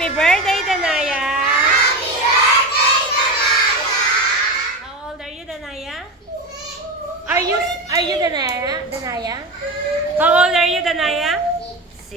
Happy birthday, Danaya! Happy birthday, Danaya! How old are you, Danaya? Are you Danaya? Danaya? How old are you,